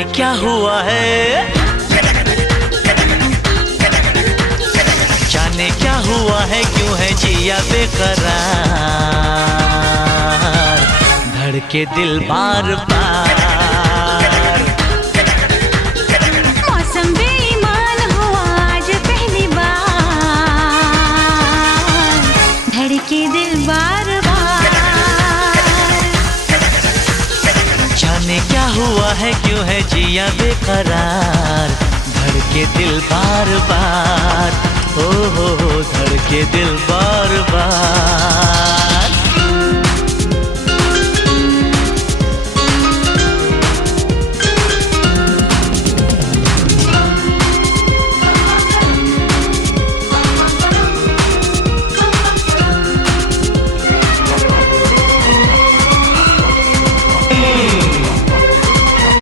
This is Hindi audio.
जाने क्या हुआ है, जाने क्या हुआ है, क्यों है जिया बेकरार, धड़के दिल बार बार। मौसम बेईमान हुआ आज पहली बार, धड़के दिल बार बार। जाने क्या हुआ है, क्यों है जिया बेकरार, धड़के दिल बार बार, ओ हो धड़के दिल बार बार।